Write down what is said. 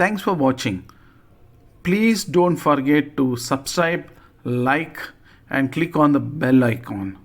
Thanks for watching. Please don't forget to subscribe, like and click on the bell icon.